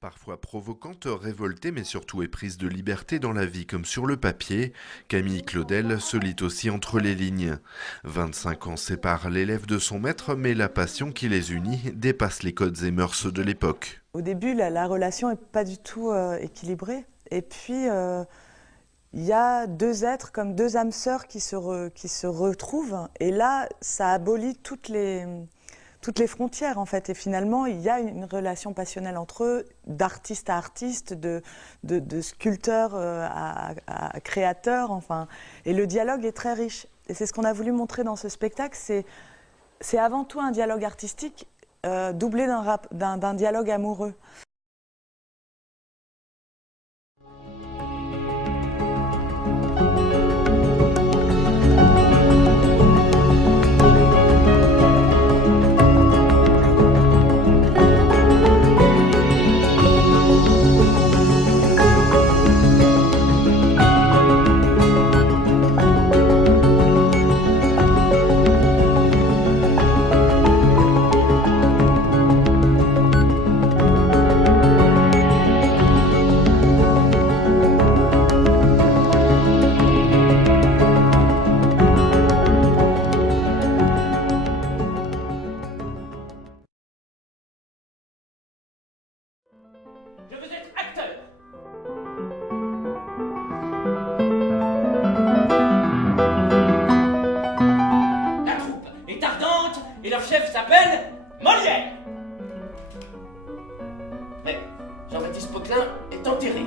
Parfois provocante, révoltée mais surtout éprise de liberté dans la vie comme sur le papier, Camille Claudel se lit aussi entre les lignes. 25 ans séparent l'élève de son maître, mais la passion qui les unit dépasse les codes et mœurs de l'époque. Au début, la relation n'est pas du tout équilibrée. Et puis, il y a deux êtres comme deux âmes sœurs qui se retrouvent. Et là, ça abolit toutes les frontières, en fait. Et finalement, il y a une relation passionnelle entre eux, d'artiste à artiste, de sculpteur à créateur, enfin. Et le dialogue est très riche. Et c'est ce qu'on a voulu montrer dans ce spectacle. C'est avant tout un dialogue artistique, doublé d'un dialogue amoureux. Je veux être acteur. La troupe est ardente et leur chef s'appelle Molière. Mais Jean-Baptiste Poquelin est enterré.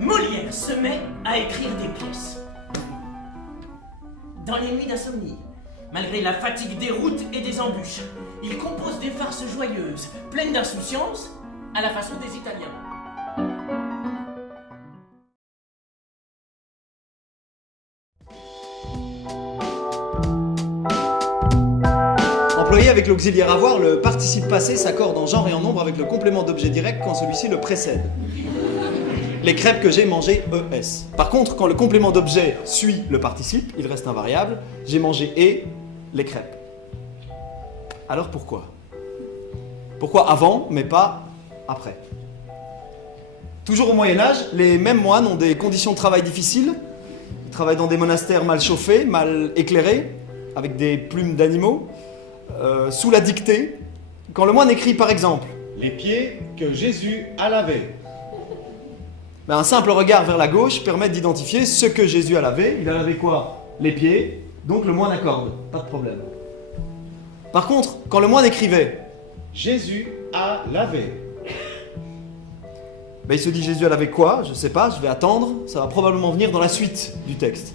Molière se met à écrire des pièces. Dans les nuits d'insomnie, malgré la fatigue des routes et des embûches, il compose des farces joyeuses, pleines d'insouciance, à la façon des Italiens. Employé avec l'auxiliaire avoir, le participe passé s'accorde en genre et en nombre avec le complément d'objet direct quand celui-ci le précède. Les crêpes que j'ai mangées, ES. Par contre, quand le complément d'objet suit le participe, il reste invariable. J'ai mangé les crêpes. Alors pourquoi? Pourquoi avant, mais pas après? Toujours au Moyen-Âge, les mêmes moines ont des conditions de travail difficiles. Ils travaillent dans des monastères mal chauffés, mal éclairés, avec des plumes d'animaux, sous la dictée. Quand le moine écrit par exemple « Les pieds que Jésus a lavés ». Un simple regard vers la gauche permet d'identifier ce que Jésus a lavé. Il a lavé quoi? Les pieds, donc le moine accorde, pas de problème. Par contre, quand le moine écrivait « Jésus a lavé », il se dit Jésus a lavé quoi? Je sais pas, je vais attendre, ça va probablement venir dans la suite du texte.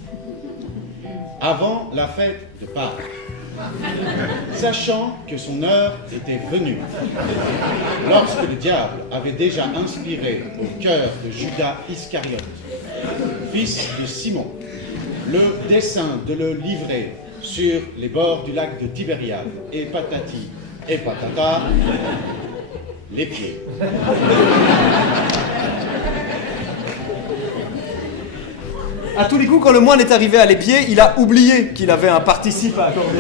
avant la fête de Pâques, sachant que son heure était venue, lorsque le diable avait déjà inspiré au cœur de Judas Iscariote, fils de Simon, le dessein de le livrer sur les bords du lac de Tibériade, et patati et patata, les pieds. À tous les coups, quand le moine est arrivé à l'épied, il a oublié qu'il avait un participe à accorder.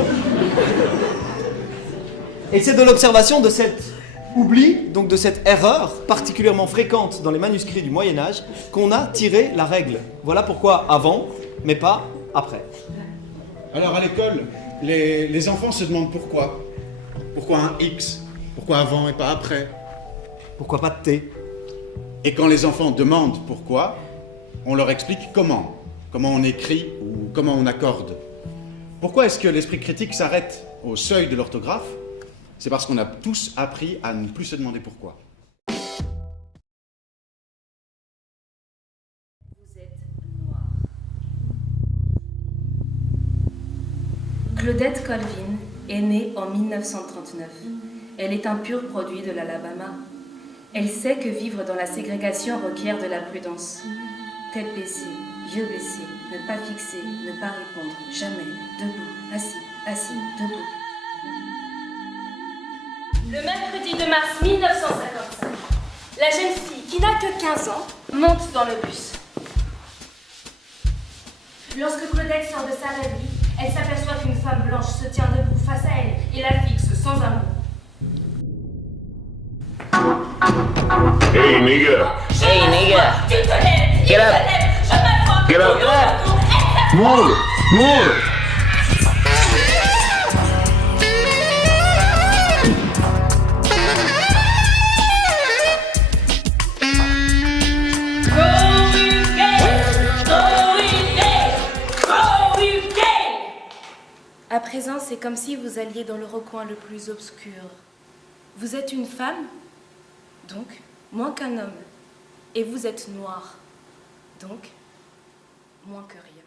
Et c'est de l'observation de cet oubli, donc de cette erreur particulièrement fréquente dans les manuscrits du Moyen-Âge, qu'on a tiré la règle. Voilà pourquoi avant, mais pas après. Alors à l'école, les enfants se demandent pourquoi. Pourquoi un X? Pourquoi avant et pas après? Pourquoi pas de T? Et quand les enfants demandent pourquoi, on leur explique comment. Comment on écrit ou comment on accorde. Pourquoi est-ce que l'esprit critique s'arrête au seuil de l'orthographe? C'est parce qu'on a tous appris à ne plus se demander pourquoi. Claudette Colvin est née en 1939. Elle est un pur produit de l'Alabama. Elle sait que vivre dans la ségrégation requiert de la prudence. Tête baissée, yeux baissés, ne pas fixer, ne pas répondre, jamais, debout, assis, assis, debout. Le mercredi de mars 1955, la jeune fille, qui n'a que 15 ans, monte dans le bus. Lorsque Claudette sort de sa rêverie, elle s'aperçoit qu'une femme blanche se tient debout face à elle et la fixe sans un mot. Hey nigga! Hey nigga! Tu te lèves! Get up! Je m'attends! Get up! Move! Move! À présent, c'est comme si vous alliez dans le recoin le plus obscur. Vous êtes une femme, donc moins qu'un homme. Et vous êtes noir, donc moins que rien.